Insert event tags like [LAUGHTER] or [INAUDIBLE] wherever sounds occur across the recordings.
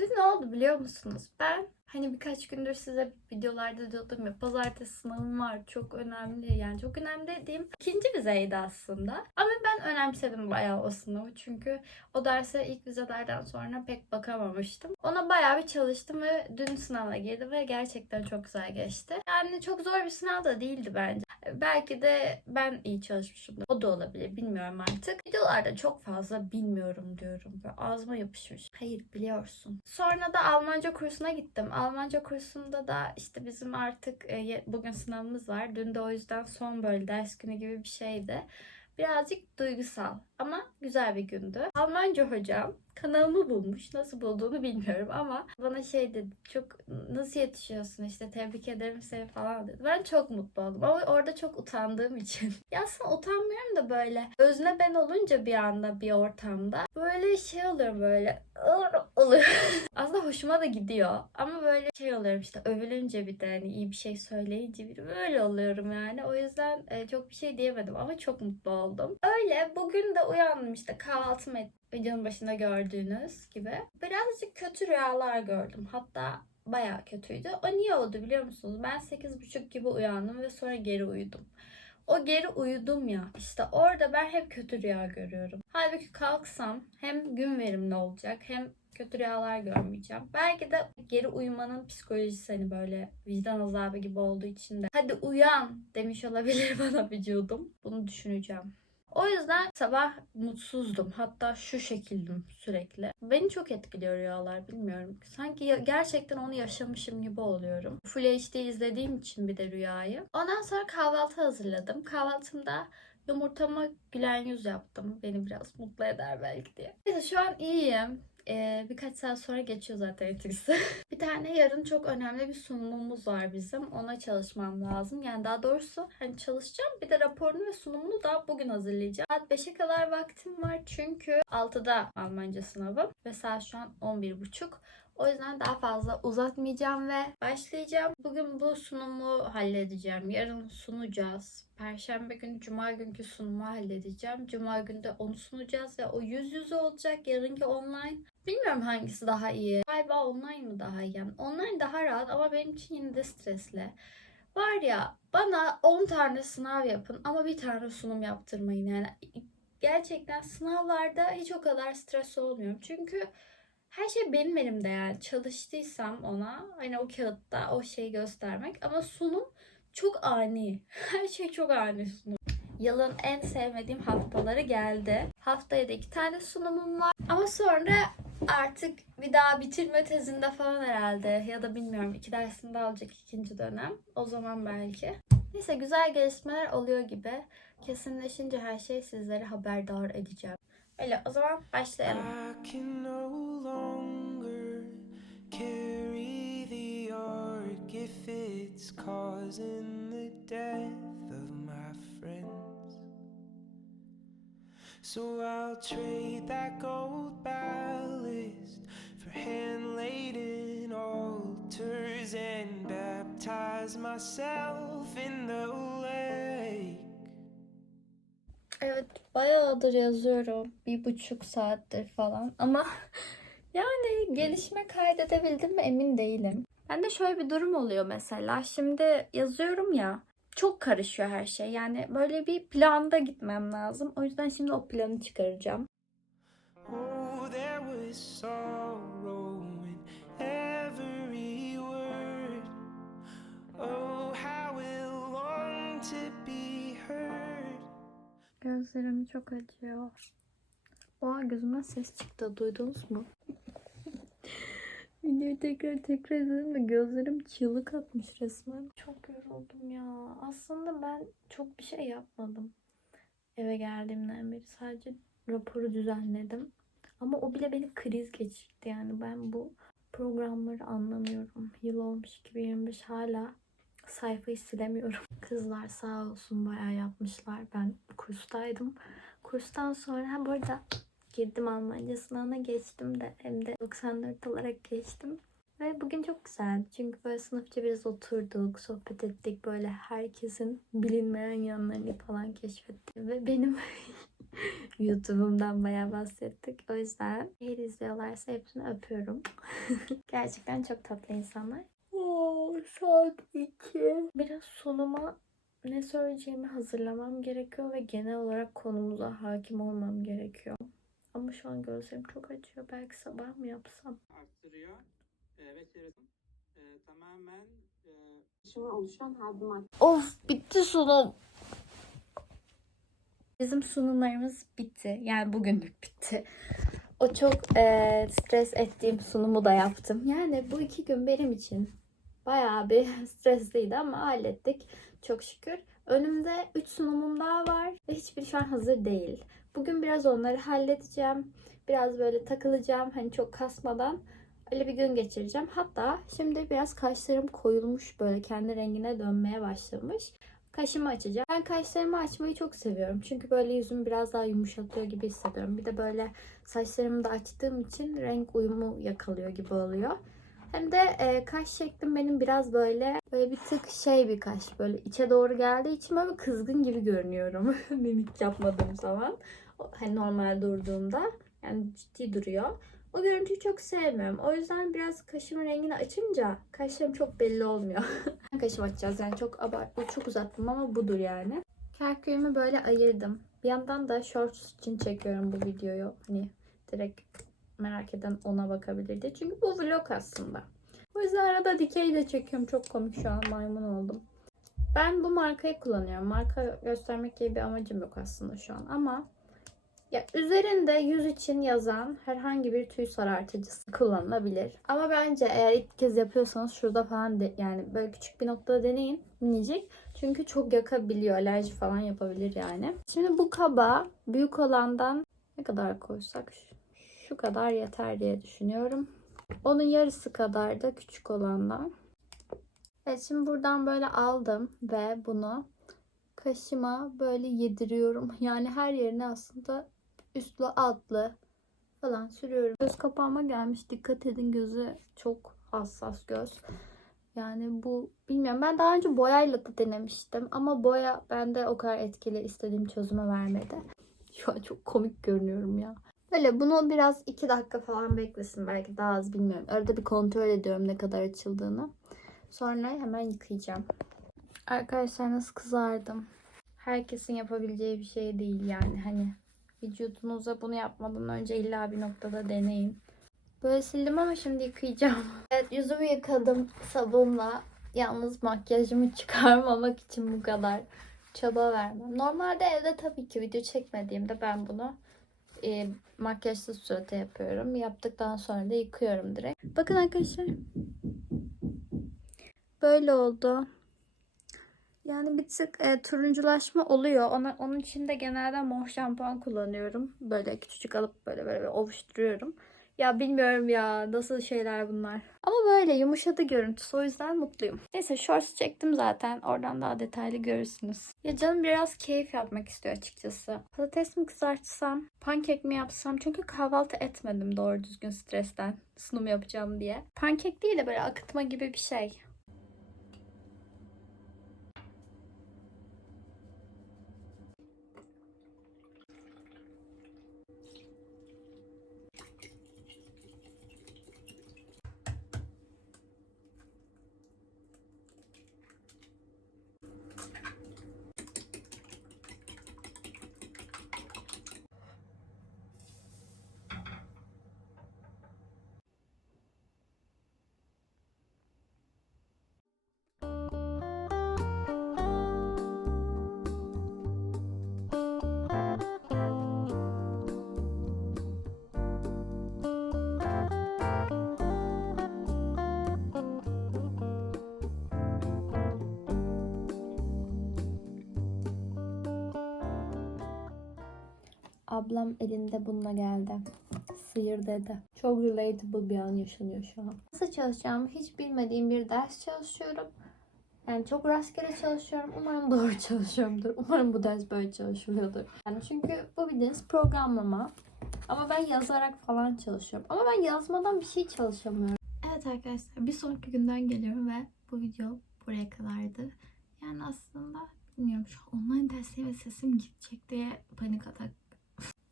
Dün ne oldu biliyor musunuz? Ben hani birkaç gündür size videolarda diyordum ya pazartesi sınavım var çok önemli yani çok önemli dediğim ikinci vizeydi aslında. Ama ben önemsedim bayağı o sınavı çünkü o derse ilk vizelerden sonra pek bakamamıştım. Ona bayağı bir çalıştım ve dün sınava girdim ve gerçekten çok güzel geçti. Yani çok zor bir sınav da değildi bence. Belki de ben iyi çalışmışımdır. O da olabilir bilmiyorum artık. Videolarda çok fazla bilmiyorum diyorum. Böyle ağzıma yapışmış. Hayır biliyorsun. Sonra da Almanca kursuna gittim. Almanca kursunda da işte bizim artık e, bugün sınavımız var. Dün de o yüzden son böyle ders günü gibi bir şeydi. Birazcık duygusal ama güzel bir gündü. Almanca hocam kanalımı bulmuş. Nasıl bulduğunu bilmiyorum ama bana şey dedi. Çok nasıl yetişiyorsun işte tebrik ederim seni falan dedi. Ben çok mutlu oldum ama orada çok utandığım için. [LAUGHS] ya aslında utanmıyorum da böyle özne ben olunca bir anda bir ortamda böyle şey oluyorum böyle oluyor. [LAUGHS] aslında hoşuma da gidiyor ama böyle şey oluyorum işte övülünce bir de hani iyi bir şey söyleyince bir böyle oluyorum yani. O yüzden e, çok bir şey diyemedim ama çok mutlu oldum. Öyle bugün de uyandım işte kahvaltımı ettim. Videonun başında gördüğünüz gibi. Birazcık kötü rüyalar gördüm. Hatta bayağı kötüydü. O niye oldu biliyor musunuz? Ben 8.30 gibi uyandım ve sonra geri uyudum. O geri uyudum ya. İşte orada ben hep kötü rüya görüyorum. Halbuki kalksam hem gün verimli olacak hem kötü rüyalar görmeyeceğim. Belki de geri uyumanın psikolojisi hani böyle vicdan azabı gibi olduğu için de hadi uyan demiş olabilir [LAUGHS] bana vücudum. Bunu düşüneceğim. O yüzden sabah mutsuzdum. Hatta şu şekildim sürekli. Beni çok etkiliyor rüyalar bilmiyorum. Sanki gerçekten onu yaşamışım gibi oluyorum. Full HD izlediğim için bir de rüyayı. Ondan sonra kahvaltı hazırladım. Kahvaltımda yumurtama gülen yüz yaptım. Beni biraz mutlu eder belki diye. Neyse şu an iyiyim. Ee, birkaç saat sonra geçiyor zaten etkisi. [LAUGHS] bir tane yarın çok önemli bir sunumumuz var bizim. Ona çalışmam lazım. Yani daha doğrusu hani çalışacağım. Bir de raporunu ve sunumunu da bugün hazırlayacağım. Saat 5'e kadar vaktim var çünkü 6'da Almanca sınavım ve saat şu an 11.30. O yüzden daha fazla uzatmayacağım ve başlayacağım. Bugün bu sunumu halledeceğim. Yarın sunacağız. Perşembe günü, cuma günkü sunumu halledeceğim. Cuma günü de onu sunacağız ve o yüz yüze olacak. Yarınki online. Bilmiyorum hangisi daha iyi. Galiba online mı daha iyi? Yani online daha rahat ama benim için yine de stresli. Var ya bana 10 tane sınav yapın ama bir tane sunum yaptırmayın. Yani gerçekten sınavlarda hiç o kadar stres olmuyorum. Çünkü her şey benim elimde yani çalıştıysam ona hani o kağıtta o şeyi göstermek ama sunum çok ani. [LAUGHS] Her şey çok ani sunum. Yılın en sevmediğim haftaları geldi. Haftaya da iki tane sunumum var. Ama sonra artık bir daha bitirme tezinde falan herhalde. Ya da bilmiyorum iki dersinde alacak ikinci dönem. O zaman belki. Neyse güzel gelişmeler oluyor gibi. Kesinleşince her şey sizlere haberdar edeceğim. Öyle o zaman başlayalım. So I'll trade that gold ballast for hand laden altars and baptize myself. Bayağıdır yazıyorum. Bir buçuk saattir falan ama [LAUGHS] yani gelişme kaydedebildim mi emin değilim. Bende şöyle bir durum oluyor mesela. Şimdi yazıyorum ya çok karışıyor her şey. Yani böyle bir planda gitmem lazım. O yüzden şimdi o planı çıkaracağım. Oh, Gözlerim çok acıyor. Oha gözümden ses çıktı. Duydunuz mu? [LAUGHS] Videoyu tekrar tekrar izledim de gözlerim çığlık atmış resmen. Çok yoruldum ya. Aslında ben çok bir şey yapmadım. Eve geldiğimden beri sadece raporu düzenledim. Ama o bile beni kriz geçirdi yani. Ben bu programları anlamıyorum. Yıl olmuş 2025 hala sayfayı silemiyorum. [LAUGHS] Kızlar sağ olsun bayağı yapmışlar. Ben kurstaydım. Kurstan sonra ha bu arada girdim Almanca sınavına geçtim de hem de 94 olarak geçtim. Ve bugün çok güzeldi. Çünkü böyle sınıfça biraz oturduk, sohbet ettik. Böyle herkesin bilinmeyen yanlarını falan keşfettik. Ve benim [LAUGHS] YouTube'umdan bayağı bahsettik. O yüzden eğer izliyorlarsa hepsini öpüyorum. [LAUGHS] Gerçekten çok tatlı insanlar. Saat 2. Biraz sunuma ne söyleyeceğimi hazırlamam gerekiyor ve genel olarak konumuza hakim olmam gerekiyor. Ama şu an gözlerim çok acıyor. Belki sabah mı yapsam? arttırıyor e, ve çevresinin e, tamamen e, oluşan Of bitti sunum. Bizim sunumlarımız bitti. Yani bugünlük bitti. O çok eee, stres ettiğim sunumu da yaptım. Yani bu iki gün benim için bayağı bir [LAUGHS] stresliydi ama hallettik. Çok şükür. Önümde 3 sunumum daha var ve hiçbiri şu an hazır değil. Bugün biraz onları halledeceğim. Biraz böyle takılacağım. Hani çok kasmadan öyle bir gün geçireceğim. Hatta şimdi biraz kaşlarım koyulmuş böyle kendi rengine dönmeye başlamış. Kaşımı açacağım. Ben kaşlarımı açmayı çok seviyorum. Çünkü böyle yüzümü biraz daha yumuşatıyor gibi hissediyorum. Bir de böyle saçlarımı da açtığım için renk uyumu yakalıyor gibi oluyor. Hem de e, kaş şeklim benim biraz böyle böyle bir tık şey bir kaş böyle içe doğru geldiği için böyle kızgın gibi görünüyorum [LAUGHS] mimik yapmadığım zaman. Hani normal durduğumda yani ciddi duruyor. O görüntüyü çok sevmiyorum. O yüzden biraz kaşımın rengini açınca kaşlarım çok belli olmuyor. [LAUGHS] Kaşım açacağız yani çok abartlı, çok uzattım ama budur yani. Kerküğümü böyle ayırdım. Bir yandan da shorts için çekiyorum bu videoyu. Hani direkt merak eden ona bakabilirdi. Çünkü bu vlog aslında. O yüzden arada dikey de çekiyorum. Çok komik şu an maymun oldum. Ben bu markayı kullanıyorum. Marka göstermek gibi bir amacım yok aslında şu an ama ya üzerinde yüz için yazan herhangi bir tüy sarartıcısı kullanılabilir. Ama bence eğer ilk kez yapıyorsanız şurada falan de, yani böyle küçük bir noktada deneyin minicik. Çünkü çok yakabiliyor. Alerji falan yapabilir yani. Şimdi bu kaba büyük olandan ne kadar koysak şu- kadar yeter diye düşünüyorum. Onun yarısı kadar da küçük olandan. Evet şimdi buradan böyle aldım ve bunu kaşıma böyle yediriyorum. [LAUGHS] Yani her yerine aslında üstlü altlı falan sürüyorum. Göz kapağıma gelmiş. Dikkat edin gözü çok hassas göz. Yani bu bilmiyorum. Ben daha önce boyayla da denemiştim. Ama boya bende o kadar etkili istediğim çözüme vermedi. [LAUGHS] Şu an çok komik görünüyorum ya. Böyle bunu biraz 2 dakika falan beklesin. Belki daha az bilmiyorum. Arada bir kontrol ediyorum ne kadar açıldığını. Sonra hemen yıkayacağım. Arkadaşlar nasıl kızardım. Herkesin yapabileceği bir şey değil yani. Hani vücudunuza bunu yapmadan önce illa bir noktada deneyin. Böyle sildim ama şimdi yıkayacağım. [LAUGHS] Evet yüzümü yıkadım sabunla. Yalnız makyajımı çıkarmamak için bu kadar çaba vermem. Normalde evde tabii ki video çekmediğimde ben bunu e, makyajsız surata yapıyorum. Yaptıktan sonra da yıkıyorum direkt. Bakın arkadaşlar. Böyle oldu. Yani bir tık e, turunculaşma oluyor. Ona, onun için de genelde mor şampuan kullanıyorum. Böyle küçücük alıp böyle böyle, böyle. Ya bilmiyorum ya nasıl şeyler bunlar. Ama böyle yumuşadı görüntüsü o yüzden mutluyum. Neyse shorts çektim zaten. Oradan daha detaylı görürsünüz. Ya canım biraz keyif yapmak istiyor açıkçası. Patates mi kızartsam, pankek mi yapsam? Çünkü kahvaltı etmedim doğru düzgün stresten. Sunum yapacağım diye. Pankek değil de böyle akıtma gibi bir şey. Ablam elinde bununla geldi. Sıyır dedi. Çok relatable bir an yaşanıyor şu an. Nasıl çalışacağımı hiç bilmediğim bir ders çalışıyorum. Yani çok rastgele çalışıyorum. Umarım doğru [LAUGHS] çalışıyorumdur. Umarım bu ders böyle çalışılıyordur. Yani çünkü bu bildiğiniz programlama. Ama ben yazarak falan çalışıyorum. Ama ben yazmadan bir şey çalışamıyorum. Evet arkadaşlar bir sonraki günden geliyorum ve bu video buraya kadardı. Yani aslında bilmiyorum şu online derslere sesim gidecek diye panik atak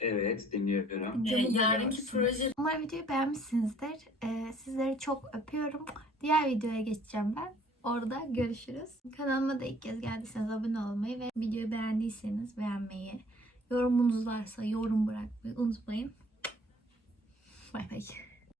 Evet dinliyorum. Ee, yarınki proje Umarım videoyu beğenmişsinizdir. Ee, sizleri çok öpüyorum. Diğer videoya geçeceğim ben. Orada görüşürüz. Kanalıma da ilk kez geldiyseniz abone olmayı ve videoyu beğendiyseniz beğenmeyi, yorumunuz varsa yorum bırakmayı unutmayın. Bay bay.